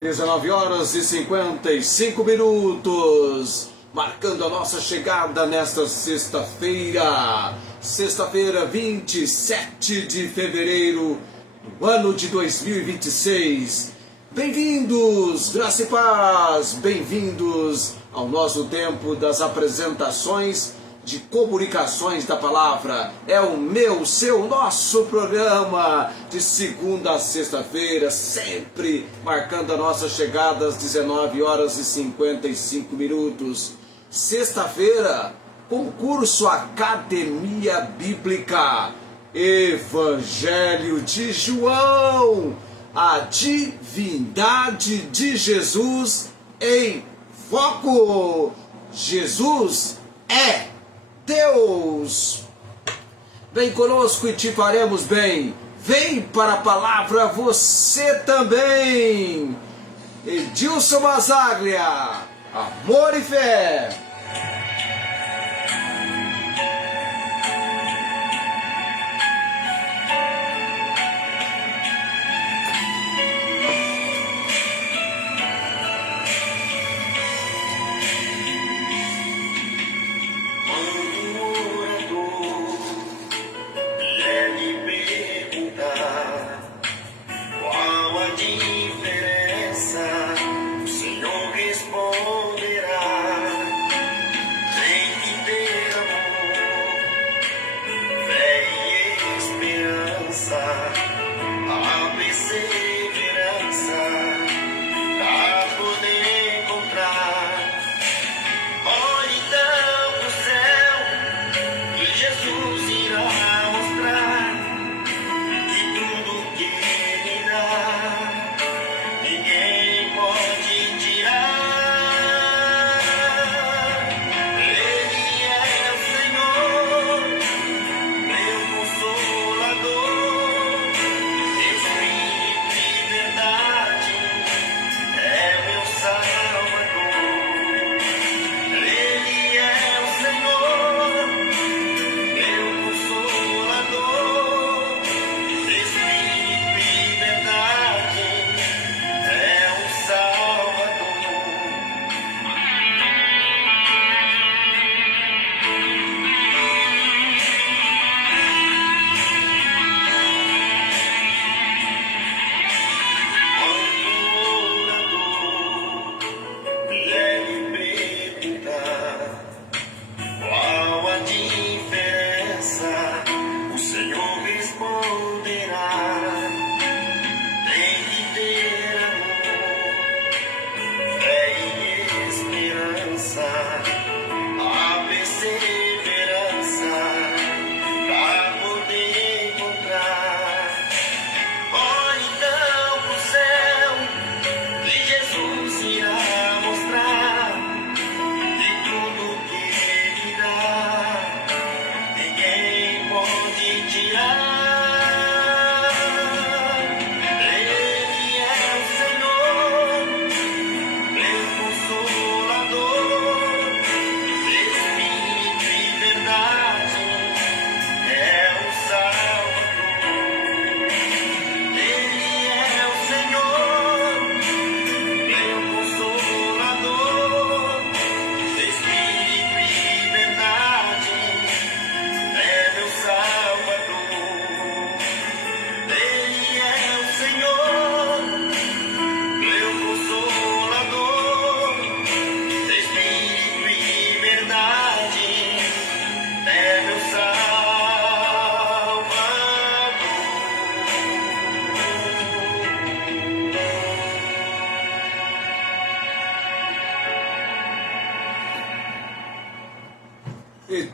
19h55, marcando a nossa chegada nesta sexta-feira, 27 de fevereiro do ano de 2026. Bem-vindos, graça e paz, bem-vindos ao nosso tempo das apresentações de comunicações da palavra. É o meu, seu, nosso programa de segunda a sexta-feira, sempre marcando a nossa chegada às 19h55. Sexta-feira, concurso Academia Bíblica, Evangelho de João, a divindade de Jesus em foco. Jesus é Deus. Vem conosco e te faremos bem. Vem para a palavra você também. Edilson Basaglia, amor e fé.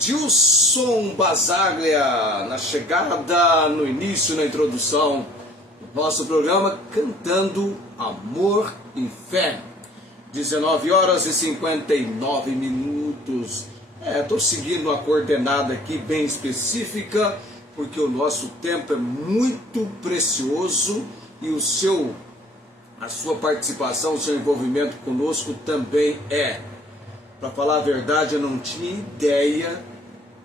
Edilson Basaglia, na chegada, no início, na introdução do nosso programa, cantando Amor e Fé. 19h59. Estou seguindo uma coordenada aqui bem específica, porque o nosso tempo é muito precioso e a sua participação, o seu envolvimento conosco também é. Para falar a verdade, eu não tinha ideia,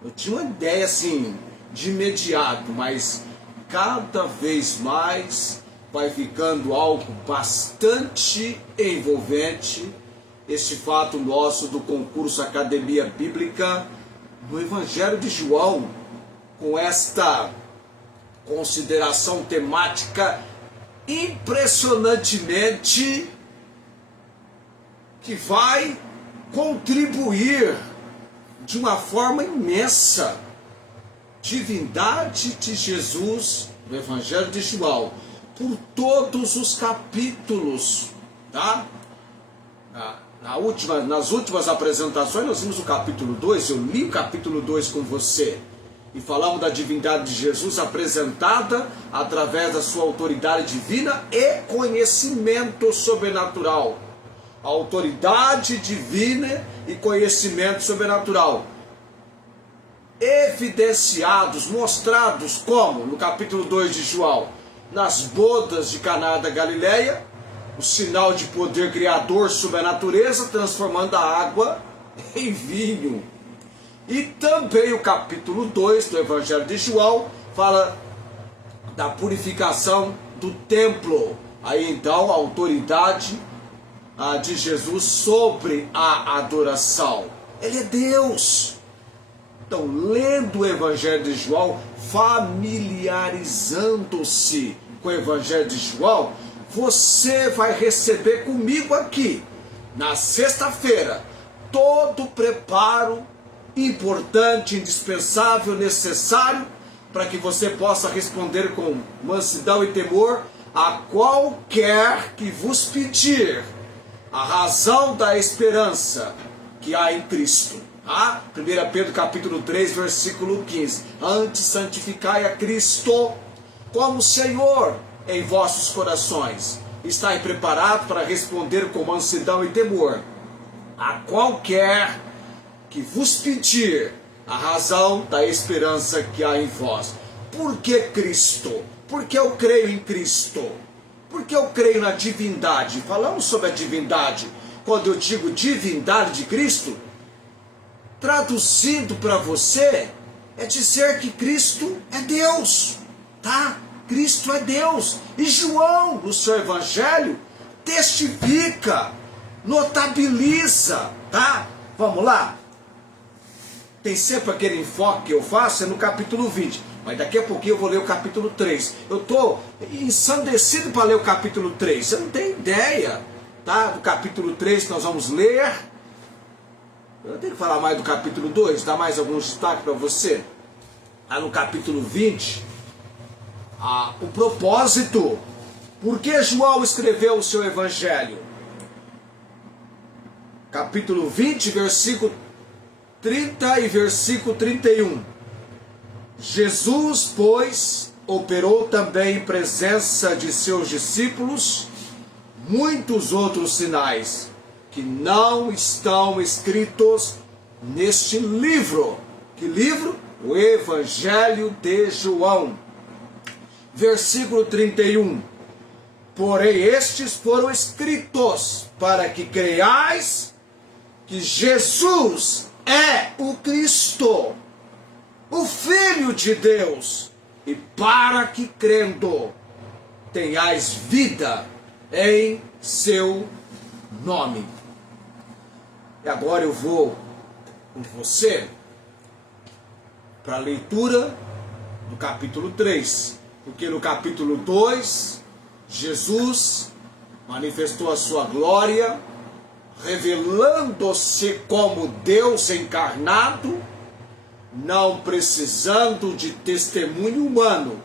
eu tinha uma ideia assim, de imediato, mas cada vez mais vai ficando algo bastante envolvente, este fato nosso do concurso Academia Bíblica no Evangelho de João, com esta consideração temática impressionantemente que vai contribuir de uma forma imensa. Divindade de Jesus no Evangelho de João, por todos os capítulos, tá? Nas últimas apresentações nós vimos o capítulo 2, eu li o capítulo 2 com você, e falamos da divindade de Jesus apresentada através da sua autoridade divina e conhecimento sobrenatural. A autoridade divina e conhecimento sobrenatural, evidenciados, mostrados como? No capítulo 2 de João, nas bodas de Caná da Galileia, o sinal de poder criador sobre a natureza, transformando a água em vinho. E também o capítulo 2 do Evangelho de João fala da purificação do templo. Aí então a autoridade de Jesus sobre a adoração. Ele é Deus. Então, lendo o Evangelho de João, familiarizando-se com o Evangelho de João, você vai receber comigo aqui, na sexta-feira, todo o preparo importante, indispensável, necessário, para que você possa responder com mansidão e temor a qualquer que vos pedir a razão da esperança que há em Cristo. 1 Pedro capítulo 3, versículo 15. Antes santificai a Cristo como Senhor em vossos corações. Estai preparado para responder com mansidão e temor a qualquer que vos pedir a razão da esperança que há em vós. Por que Cristo? Porque eu creio em Cristo. Porque eu creio na divindade. Falamos sobre a divindade. Quando eu digo divindade de Cristo, traduzindo para você, é dizer que Cristo é Deus, tá? Cristo é Deus. E João, no seu Evangelho, testifica, notabiliza, tá? Vamos lá? Tem sempre aquele enfoque que eu faço, é no capítulo 20. Mas daqui a pouquinho eu vou ler o capítulo 3. Eu estou ensandecido para ler o capítulo 3. Você não tem ideia, tá? Do capítulo 3 que nós vamos ler. Eu tenho que falar mais do capítulo 2, dar mais algum destaque para você. No capítulo 20, o propósito. Por que João escreveu o seu Evangelho? Capítulo 20, versículo 30 e versículo 31. Jesus, pois, operou também em presença de seus discípulos muitos outros sinais que não estão escritos neste livro. Que livro? O Evangelho de João. Versículo 31. Porém estes foram escritos para que creiais que Jesus é o Cristo, o Filho de Deus, e para que crendo tenhais vida em seu nome. E agora eu vou com você para a leitura do capítulo 3, porque no capítulo 2, Jesus manifestou a sua glória, revelando-se como Deus encarnado, não precisando de testemunho humano,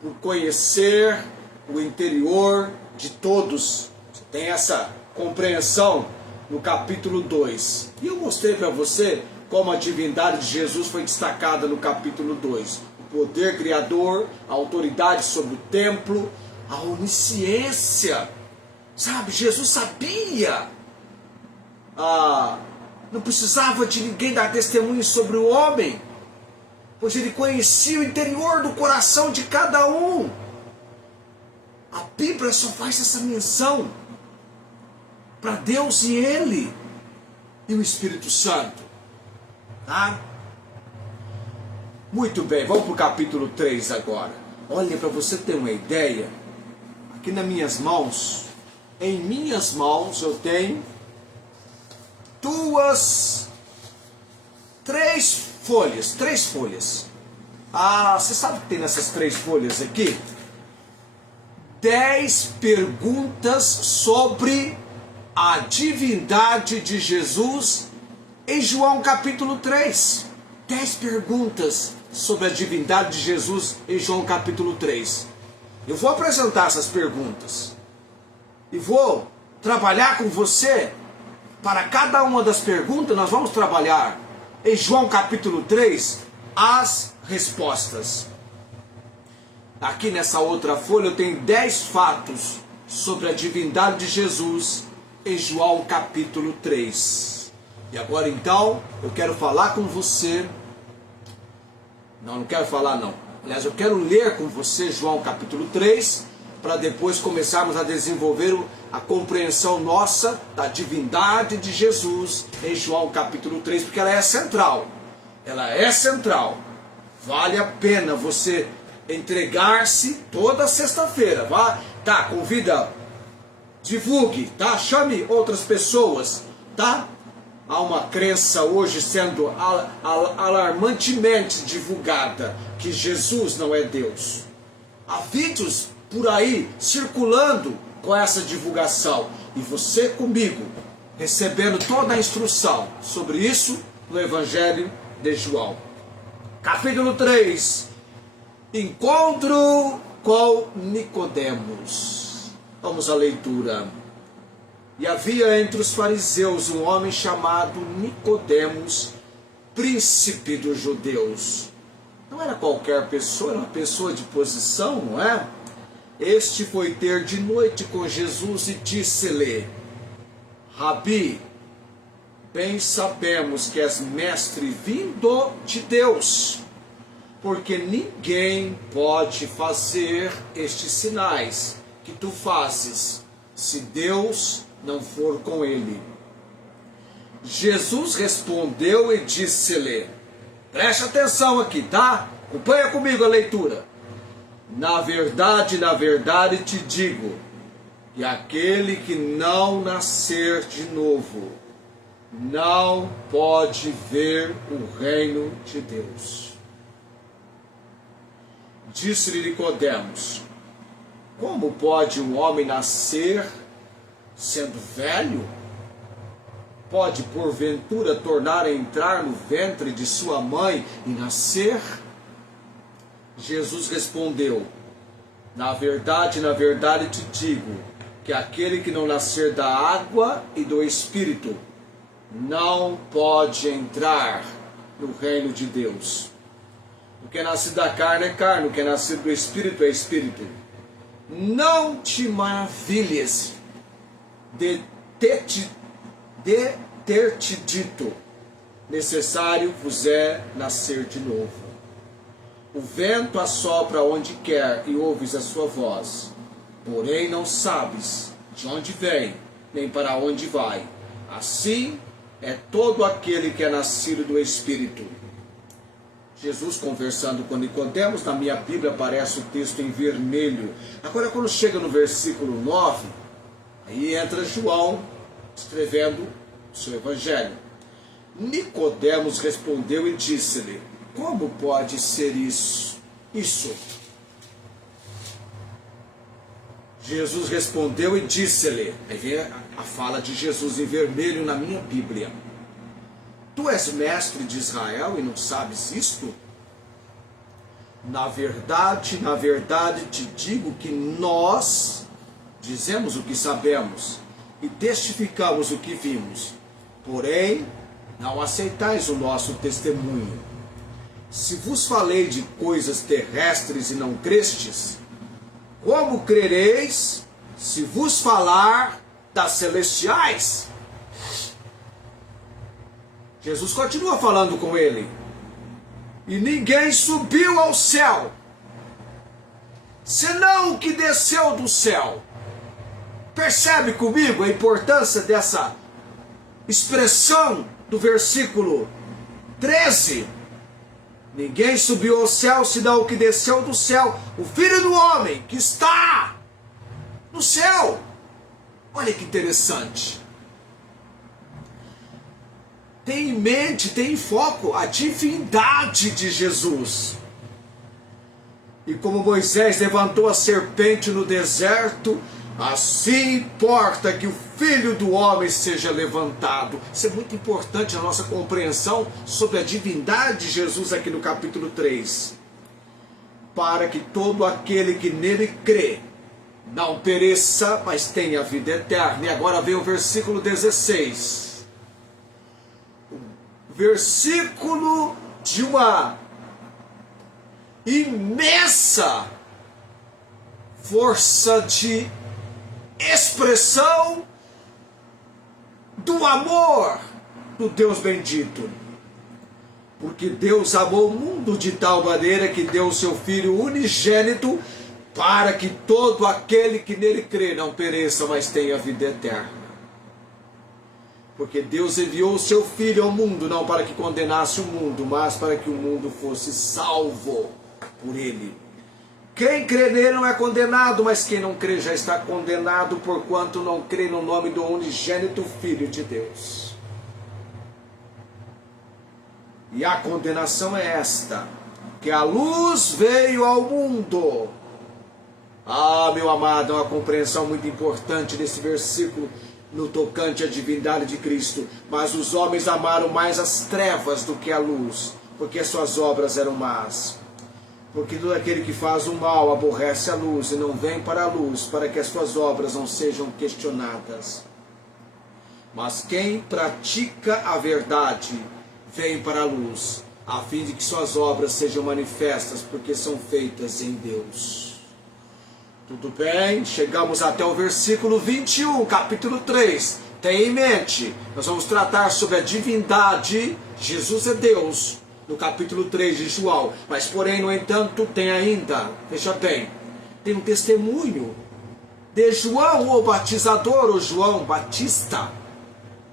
por conhecer o interior de todos. Você tem essa compreensão no capítulo 2. E eu mostrei para você como a divindade de Jesus foi destacada no capítulo 2. O poder criador, a autoridade sobre o templo, a onisciência. Sabe, Jesus sabia. Não precisava de ninguém dar testemunho sobre o homem, pois ele conhecia o interior do coração de cada um. A Bíblia só faz essa menção para Deus e Ele e o Espírito Santo. Tá? Muito bem, vamos para o capítulo 3 agora. Olha, para você ter uma ideia, aqui nas minhas mãos, em minhas mãos eu tenho três folhas. Você sabe o que tem nessas 3 folhas aqui? 10 perguntas sobre a divindade de Jesus em João capítulo 3. 10 perguntas sobre a divindade de Jesus em João capítulo 3. Eu vou apresentar essas perguntas e vou trabalhar com você. Para cada uma das perguntas nós vamos trabalhar em João capítulo 3 as respostas. Aqui nessa outra folha eu tenho 10 fatos sobre a divindade de Jesus em João capítulo 3. E agora então eu quero falar com você. Não quero falar não. Aliás, eu quero ler com você João capítulo 3, para depois começarmos a desenvolver a compreensão nossa da divindade de Jesus em João capítulo 3, porque ela é central. Ela é central. Vale a pena você entregar-se toda sexta-feira. Vá, tá? Convida, divulgue, tá? Chame outras pessoas, tá? Há uma crença hoje sendo alarmantemente divulgada que Jesus não é Deus. Há vídeos por aí circulando com essa divulgação. E você comigo, recebendo toda a instrução sobre isso no Evangelho de João. Capítulo 3. Encontro com Nicodemos. Vamos à leitura. E havia entre os fariseus um homem chamado Nicodemos, príncipe dos judeus. Não era qualquer pessoa, era uma pessoa de posição, não é? Este foi ter de noite com Jesus e disse-lhe: Rabi, bem sabemos que és mestre vindo de Deus, porque ninguém pode fazer estes sinais que tu fazes, se Deus não for com ele. Jesus respondeu e disse-lhe, preste atenção aqui, tá? Acompanha comigo a leitura. Na verdade te digo, que aquele que não nascer de novo, não pode ver o reino de Deus. Disse-lhe Nicodemos, como pode um homem nascer sendo velho? Pode porventura tornar a entrar no ventre de sua mãe e nascer? Jesus respondeu, na verdade te digo, que aquele que não nascer da água e do Espírito, não pode entrar no reino de Deus. O que é nascido da carne é carne, o que é nascido do Espírito é Espírito. Não te maravilhes de ter te dito, necessário vos é nascer de novo. O vento assopra onde quer e ouves a sua voz, porém não sabes de onde vem, nem para onde vai. Assim é todo aquele que é nascido do Espírito. Jesus conversando com Nicodemos, na minha Bíblia aparece o texto em vermelho. Agora quando chega no versículo 9, aí entra João escrevendo o seu Evangelho. Nicodemos respondeu e disse-lhe, como pode ser isso? Jesus respondeu e disse-lhe, aí vem a fala de Jesus em vermelho na minha Bíblia. Tu és mestre de Israel e não sabes isto? Na verdade te digo que nós dizemos o que sabemos e testificamos o que vimos, porém não aceitais o nosso testemunho. Se vos falei de coisas terrestres e não crestes, como crereis se vos falar das celestiais? Jesus continua falando com ele. E ninguém subiu ao céu, senão o que desceu do céu. Percebe comigo a importância dessa expressão do versículo 13? Ninguém subiu ao céu, senão o que desceu do céu, o Filho do Homem, que está no céu. Olha que interessante. Tem em mente, tem em foco a divindade de Jesus. E como Moisés levantou a serpente no deserto, assim importa que o Filho do Homem seja levantado. Isso é muito importante na nossa compreensão sobre a divindade de Jesus aqui no capítulo 3. Para que todo aquele que nele crê não pereça, mas tenha vida eterna. E agora vem o versículo 16. O versículo de uma imensa força de expressão do amor do Deus bendito. Porque Deus amou o mundo de tal maneira que deu o seu Filho unigênito para que todo aquele que nele crê não pereça, mas tenha vida eterna. Porque Deus enviou o seu Filho ao mundo, não para que condenasse o mundo, mas para que o mundo fosse salvo por ele. Quem crê nele não é condenado, mas quem não crê já está condenado, porquanto não crê no nome do unigênito Filho de Deus. E a condenação é esta, que a luz veio ao mundo. Ah, meu amado, é uma compreensão muito importante desse versículo no tocante à divindade de Cristo. Mas os homens amaram mais as trevas do que a luz, porque suas obras eram más. Porque todo aquele que faz o mal aborrece a luz e não vem para a luz, para que as suas obras não sejam questionadas. Mas quem pratica a verdade vem para a luz, a fim de que suas obras sejam manifestas, porque são feitas em Deus. Tudo bem? Chegamos até o versículo 21, capítulo 3. Tenha em mente, nós vamos tratar sobre a divindade, Jesus é Deus, no capítulo 3 de João. Mas porém, no entanto, tem ainda, veja bem, tem um testemunho de João o batizador, o João Batista,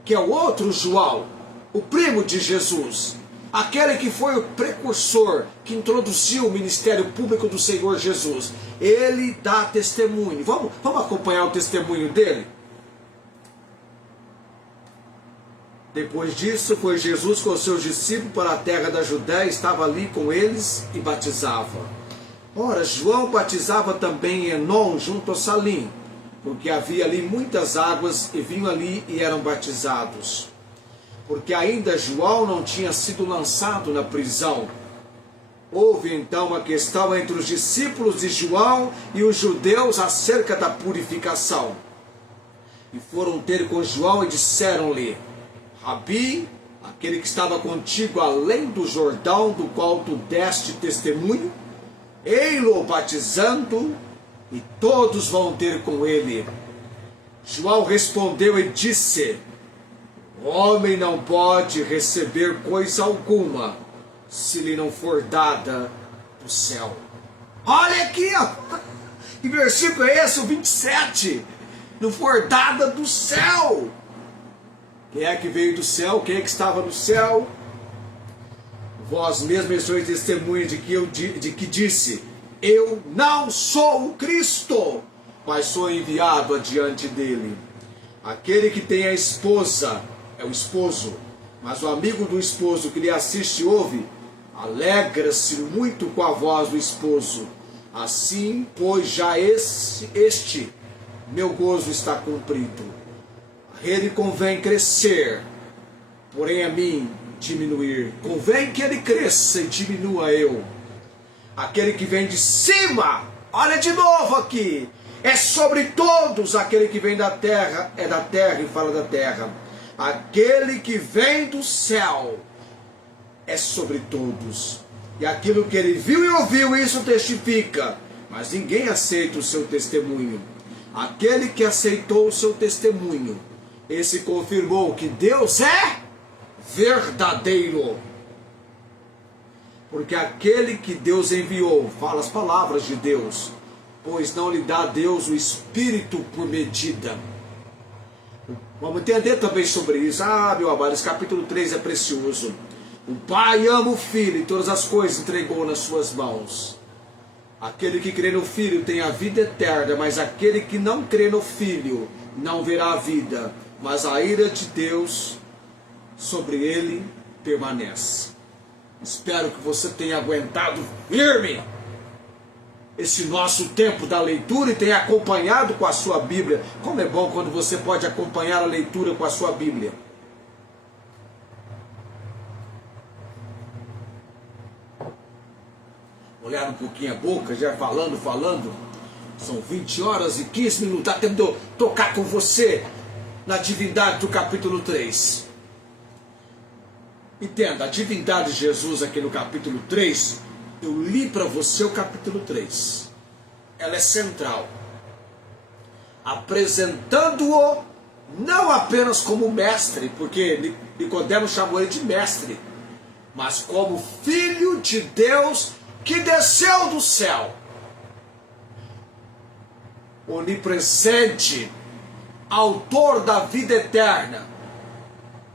que é o outro João, o primo de Jesus, aquele que foi o precursor, que introduziu o ministério público do Senhor Jesus. Ele dá testemunho. Vamos acompanhar o testemunho dele? Depois disso, foi Jesus com seus discípulos para a terra da Judéia, estava ali com eles e batizava. Ora, João batizava também em Enom, junto a Salim, porque havia ali muitas águas, e vinham ali e eram batizados. Porque ainda João não tinha sido lançado na prisão. Houve então uma questão entre os discípulos de João e os judeus acerca da purificação. E foram ter com João e disseram-lhe: Rabi, aquele que estava contigo além do Jordão, do qual tu deste testemunho, ei-lo batizando, e todos vão ter com ele. João respondeu e disse: o homem não pode receber coisa alguma, se lhe não for dada do céu. Olha aqui, ó. Que versículo é esse, o 27? Não for dada do céu. Quem é que veio do céu? Quem é que estava no céu? Vós mesmos sois testemunha de que disse: eu não sou o Cristo, mas sou enviado adiante dele. Aquele que tem a esposa é o esposo, mas o amigo do esposo que lhe assiste e ouve, alegra-se muito com a voz do esposo. Assim, pois, já este meu gozo está cumprido. A ele convém crescer, porém a mim diminuir. Convém que ele cresça e diminua eu. Aquele que vem de cima, olha de novo aqui, é sobre todos. Aquele que vem da terra é da terra e fala da terra. Aquele que vem do céu é sobre todos. E aquilo que ele viu e ouviu, isso testifica, mas ninguém aceita o seu testemunho. Aquele que aceitou o seu testemunho, esse confirmou que Deus é verdadeiro. Porque aquele que Deus enviou fala as palavras de Deus, pois não lhe dá a Deus o Espírito por medida. Vamos entender também sobre isso. Ah, meu amado, esse capítulo 3 é precioso. O Pai ama o Filho e todas as coisas entregou nas suas mãos. Aquele que crê no Filho tem a vida eterna, mas aquele que não crê no Filho não verá a vida, mas a ira de Deus sobre ele permanece. Espero que você tenha aguentado firme esse nosso tempo da leitura e tenha acompanhado com a sua Bíblia. Como é bom quando você pode acompanhar a leitura com a sua Bíblia. Olhar um pouquinho a boca, já falando. São 20 horas e 15 minutos. Está tentando tocar com você na divindade do capítulo 3. Entenda, a divindade de Jesus aqui no capítulo 3, eu li para você o capítulo 3. Ela é central. Apresentando-o não apenas como mestre, porque Nicodemo chamou ele de mestre, mas como filho de Deus que desceu do céu. Onipresente, autor da vida eterna.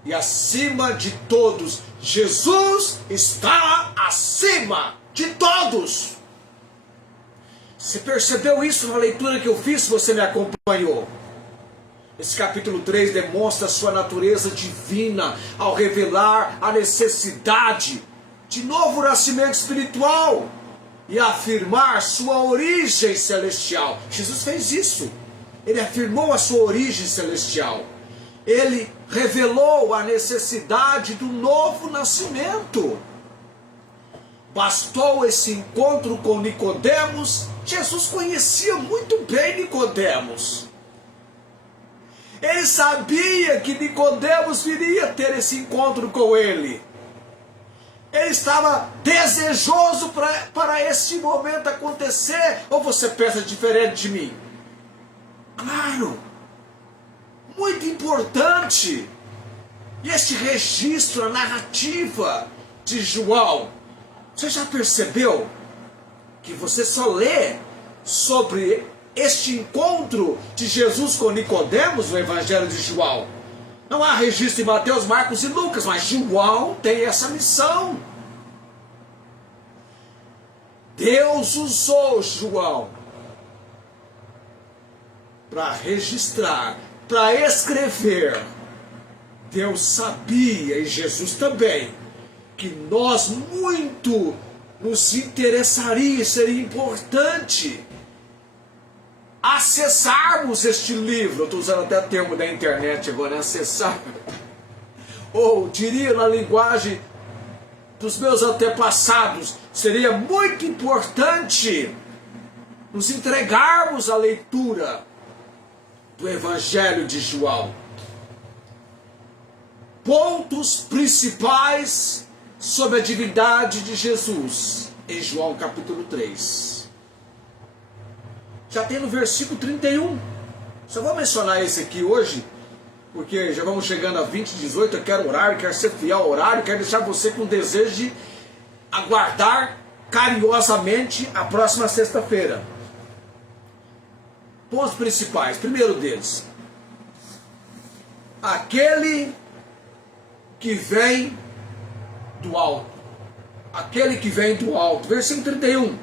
E acima de todos, Jesus está acima de todos. Você percebeu isso na leitura que eu fiz, se você me acompanhou? Esse capítulo 3 demonstra a sua natureza divina ao revelar a necessidade de novo nascimento espiritual e afirmar sua origem celestial. Jesus fez isso. Ele afirmou a sua origem celestial. Ele revelou a necessidade do novo nascimento. Bastou esse encontro com Nicodemos. Jesus conhecia muito bem Nicodemos. Ele sabia que Nicodemos viria ter esse encontro com ele. Ele estava desejoso para esse momento acontecer. Ou você pensa diferente de mim? Claro, muito importante. E este registro, a narrativa de João, você já percebeu que você só lê sobre este encontro de Jesus com Nicodemos no Evangelho de João? Não há registro em Mateus, Marcos e Lucas, mas João tem essa missão. Deus usou João para registrar, para escrever. Deus sabia, e Jesus também, que nós muito nos interessaria, seria importante acessarmos este livro. Eu estou usando até o termo da internet agora, né? Acessar. Ou diria na linguagem dos meus antepassados, seria muito importante nos entregarmos à leitura do Evangelho de João. Pontos principais sobre a divindade de Jesus em João capítulo 3. Já tem no versículo 31. Só vou mencionar esse aqui hoje, porque já vamos chegando a 20:18. Eu quero orar, eu quero ser fiel ao horário, quero deixar você com o desejo de aguardar carinhosamente a próxima sexta-feira. Pontos principais. Primeiro deles, aquele que vem do alto. Aquele que vem do alto. Versículo 31.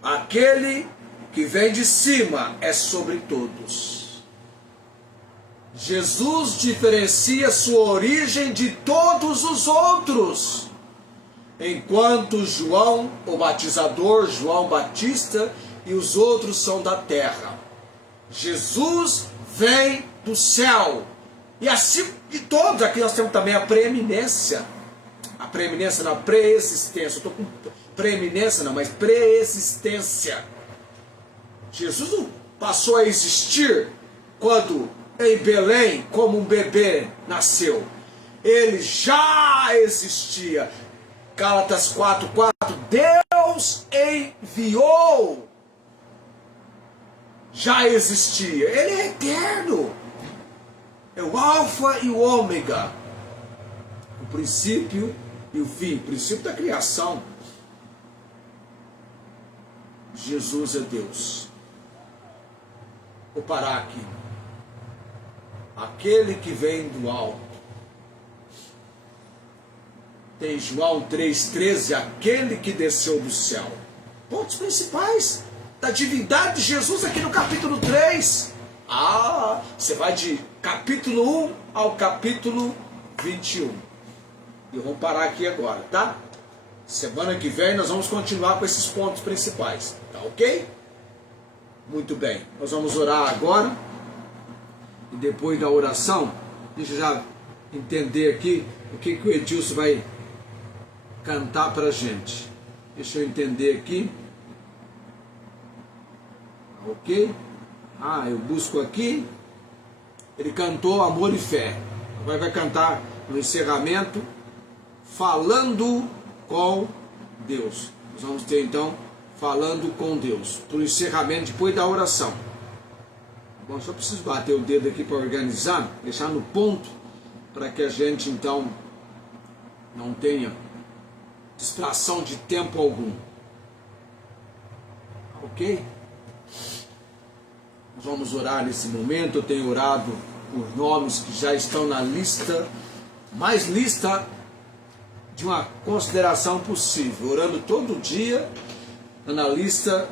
Aquele que vem de cima é sobre todos. Jesus diferencia sua origem de todos os outros. Enquanto João, o batizador, João Batista, e os outros são da terra. Jesus vem do céu. E assim de todos, aqui nós temos também a preeminência. A preeminência na preexistência. Eu estou com preeminência não, mas preexistência. Jesus não passou a existir quando em Belém, como um bebê, nasceu. Ele já existia. Gálatas 4:4. Deus enviou. Já existia. Ele é eterno. É o alfa e o ômega. O princípio e o fim. O princípio da criação. Jesus é Deus. Vou parar aqui. Aquele que vem do alto. Tem João 3,13. Aquele que desceu do céu. pontos principais da divindade de Jesus aqui no capítulo 3. Você vai de capítulo 1 ao capítulo 21. E vamos parar aqui agora, tá? Semana que vem nós vamos continuar com esses pontos principais, tá ok? Muito bem, nós vamos orar agora. E depois da oração, deixa eu já entender aqui o que o Edilson vai cantar pra gente. Deixa eu entender aqui. Ok? Eu busco aqui. Ele cantou Amor e Fé. Agora vai cantar no encerramento, Falando com Deus. Nós vamos ter então Falando com Deus, para o encerramento depois da oração. Bom, só preciso bater o dedo aqui para organizar, deixar no ponto, para que a gente então não tenha distração de tempo algum. Ok? Nós vamos orar nesse momento. Eu tenho orado por nomes que já estão na lista, mais lista de uma consideração possível, orando todo dia na lista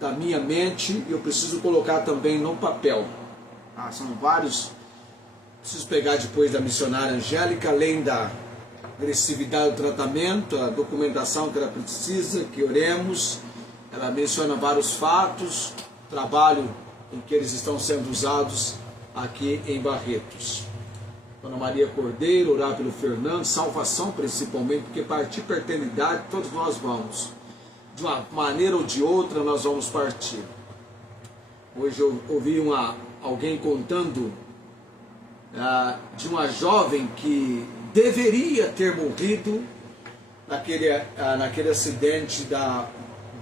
da minha mente, e eu preciso colocar também no papel. São vários. Preciso pegar depois da missionária Angélica, além da agressividade do tratamento, a documentação que ela precisa, que oremos. Ela menciona vários fatos, trabalho em que eles estão sendo usados aqui em Barretos. Dona Maria Cordeiro, orar pelo Fernando, salvação principalmente, porque partir para a eternidade todos nós vamos. De uma maneira ou de outra nós vamos partir. Hoje eu ouvi alguém contando de uma jovem que deveria ter morrido naquele acidente da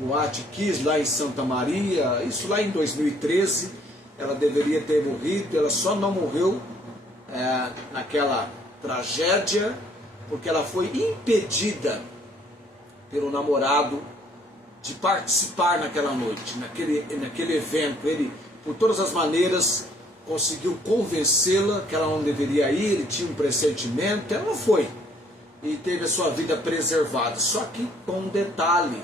Boate Kiss lá em Santa Maria, isso lá em 2013. Ela deveria ter morrido, ela só não morreu naquela tragédia porque ela foi impedida pelo namorado de participar naquela noite, naquele evento. Ele, por todas as maneiras, conseguiu convencê-la que ela não deveria ir, ele tinha um pressentimento, ela não foi. E teve a sua vida preservada. Só que com um detalhe,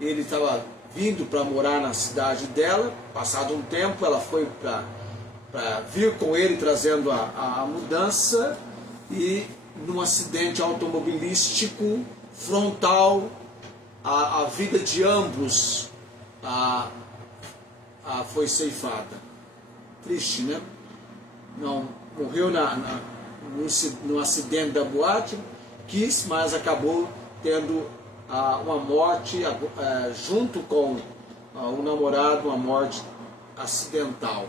ele estava vindo para morar na cidade dela, passado um tempo ela foi para vir com ele, trazendo a mudança, e num acidente automobilístico frontal, a vida de ambos foi ceifada. Triste, né? Não morreu no acidente da boate, mas acabou tendo uma morte junto com o namorado, uma morte acidental.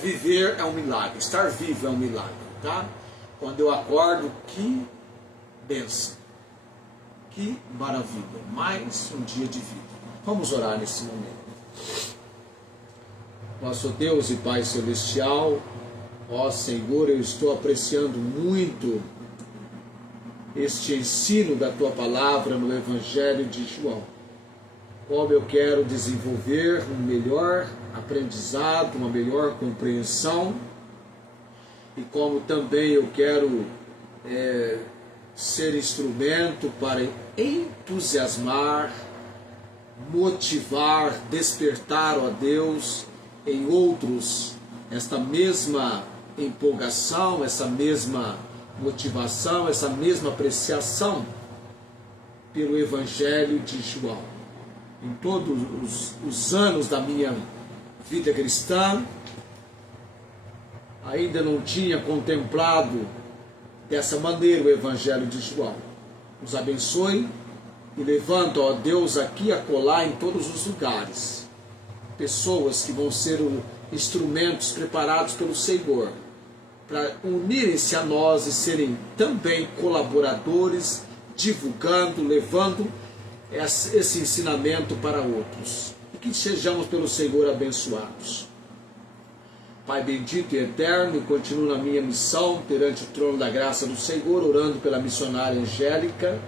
Viver é um milagre, estar vivo é um milagre, tá? Quando eu acordo, que bênção, que maravilha, mais um dia de vida. Vamos orar nesse momento. Nosso Deus e Pai Celestial, ó Senhor, eu estou apreciando muito este ensino da Tua Palavra no Evangelho de João. Como eu quero desenvolver um melhor aprendizado, uma melhor compreensão, e como também eu quero ser instrumento para entusiasmar, motivar, despertar, ó Deus, em outros esta mesma empolgação, essa mesma motivação, essa mesma apreciação pelo Evangelho de João. Em todos os anos da minha vida cristã, ainda não tinha contemplado dessa maneira o Evangelho de João. Nos abençoe e levanta, ó Deus, aqui e acolá em todos os lugares, pessoas que vão ser instrumentos preparados pelo Senhor, para unirem-se a nós e serem também colaboradores, divulgando, levando esse ensinamento para outros. E que sejamos pelo Senhor abençoados. Pai bendito e eterno, e continuo na minha missão perante o trono da graça do Senhor, orando pela missionária Angélica,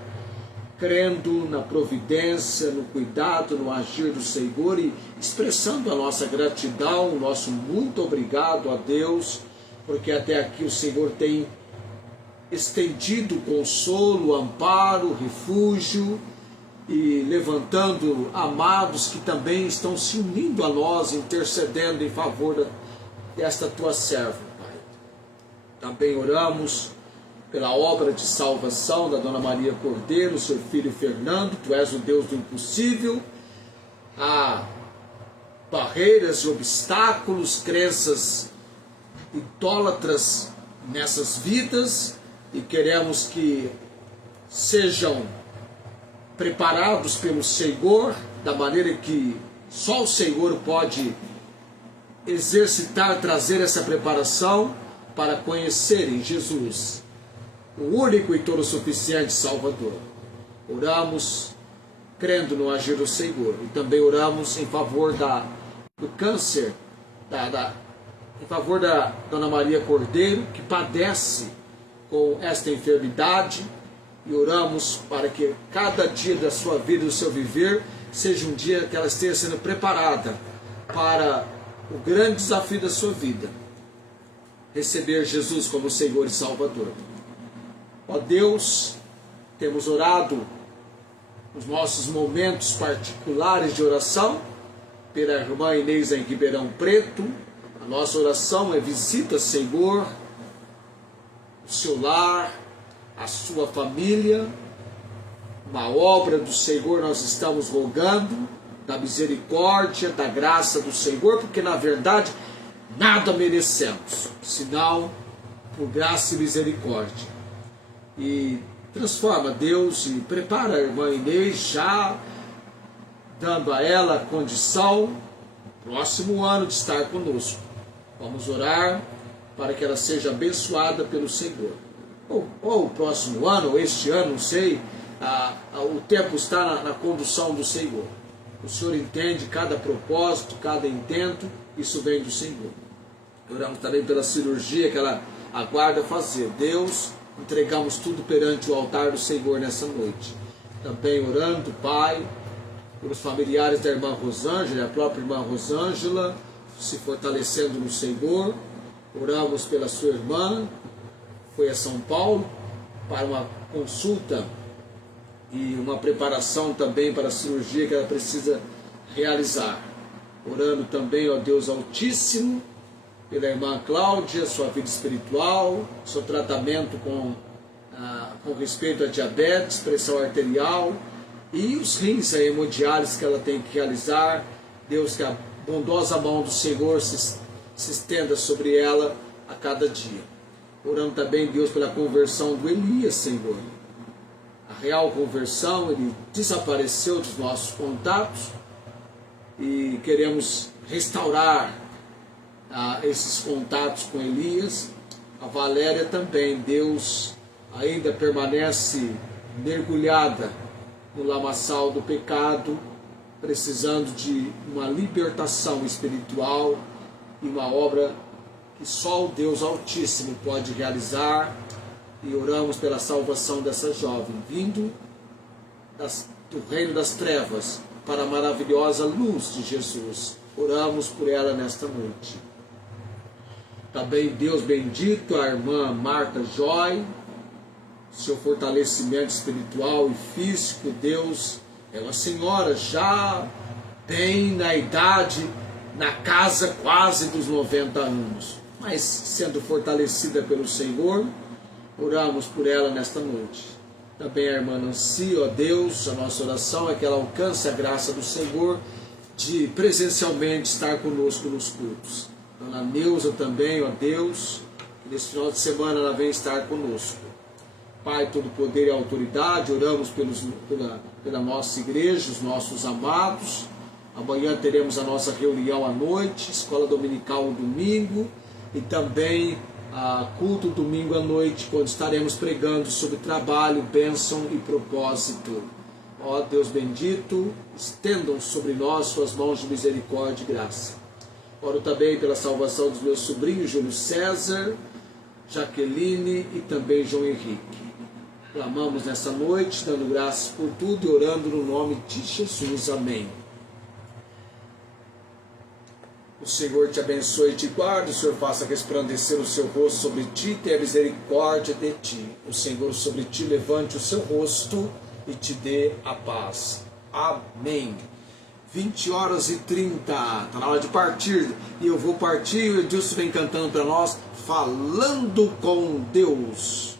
crendo na providência, no cuidado, no agir do Senhor, e expressando a nossa gratidão, o nosso muito obrigado a Deus, porque até aqui o Senhor tem estendido consolo, amparo, refúgio e levantando amados que também estão se unindo a nós, intercedendo em favor desta tua serva, Pai. Também oramos pela obra de salvação da Dona Maria Cordeiro, seu filho Fernando. Tu és o Deus do impossível. Há barreiras e obstáculos, crenças idólatras nessas vidas, e queremos que sejam preparados pelo Senhor, da maneira que só o Senhor pode exercitar, trazer essa preparação para conhecerem Jesus, o único e todo suficiente Salvador. Oramos crendo no agir do Senhor, e também oramos em favor do câncer, em favor da Dona Maria Cordeiro, que padece com esta enfermidade, e oramos para que cada dia da sua vida, do seu viver, seja um dia que ela esteja sendo preparada para o grande desafio da sua vida: receber Jesus como Senhor e Salvador. Ó Deus, temos orado nos nossos momentos particulares de oração pela irmã Inês em Ribeirão Preto. A nossa oração é: visita, Senhor, o seu lar, a sua família. Uma obra do Senhor nós estamos rogando, da misericórdia, da graça do Senhor, porque na verdade nada merecemos, senão por graça e misericórdia. E transforma, Deus, e prepara a irmã Inês, já dando a ela a condição, próximo ano, de estar conosco. Vamos orar para que ela seja abençoada pelo Senhor. Ou o próximo ano, ou este ano, não sei, o tempo está na condução do Senhor. O Senhor entende cada propósito, cada intento, isso vem do Senhor. Oramos também pela cirurgia que ela aguarda fazer. Deus, entregamos tudo perante o altar do Senhor nessa noite. Também orando, Pai, pelos familiares da irmã Rosângela, a própria irmã Rosângela, se fortalecendo no Senhor. Oramos pela sua irmã, foi a São Paulo para uma consulta e uma preparação também para a cirurgia que ela precisa realizar. Orando também, ó Deus Altíssimo, pela irmã Cláudia, sua vida espiritual, seu tratamento com respeito à diabetes, pressão arterial e os rins hemodiálise que ela tem que realizar. Deus, que a bondosa mão do Senhor se estenda sobre ela a cada dia. Orando também, Deus, pela conversão do Elias, Senhor. A real conversão, ele desapareceu dos nossos contatos e queremos restaurar esses contatos com Elias. A Valéria também, Deus, ainda permanece mergulhada no lamaçal do pecado, precisando de uma libertação espiritual e uma obra que só o Deus Altíssimo pode realizar. E oramos pela salvação dessa jovem, vindo do reino das trevas para a maravilhosa luz de Jesus. Oramos por ela nesta noite. Também, Deus bendito, a irmã Marta Joy, seu fortalecimento espiritual e físico. Deus, é uma senhora já bem na idade, na casa quase dos 90 anos, mas sendo fortalecida pelo Senhor. Oramos por ela nesta noite. Também a irmã Nancy, ó Deus, a nossa oração é que ela alcance a graça do Senhor de presencialmente estar conosco nos cultos. Dona Neuza também, ó Deus, que nesse final de semana ela vem estar conosco. Pai, todo poder e autoridade, oramos pela nossa igreja, os nossos amados. Amanhã teremos a nossa reunião à noite, escola dominical no domingo, e também culto domingo à noite, quando estaremos pregando sobre trabalho, bênção e propósito. Ó Deus bendito, estendam sobre nós suas mãos de misericórdia e graça. Oro também pela salvação dos meus sobrinhos Júlio César, Jaqueline e também João Henrique. Clamamos nessa noite, dando graças por tudo e orando no nome de Jesus. Amém. O Senhor te abençoe e te guarde, o Senhor faça resplandecer o seu rosto sobre ti e tenha misericórdia de ti. O Senhor sobre ti levante o seu rosto e te dê a paz. Amém. 20h30, está na hora de partir, e eu vou partir, e o Edilson vem cantando para nós, Falando com Deus.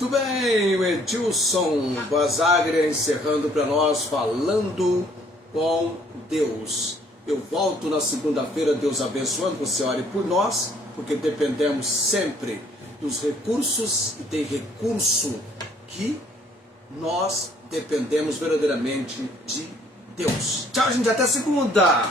Muito bem, o Edilson Basaglia encerrando para nós, Falando com Deus. Eu volto na segunda-feira, Deus abençoando, você ore por nós, porque dependemos sempre dos recursos, e tem recurso que nós dependemos verdadeiramente de Deus. Tchau, gente, até segunda!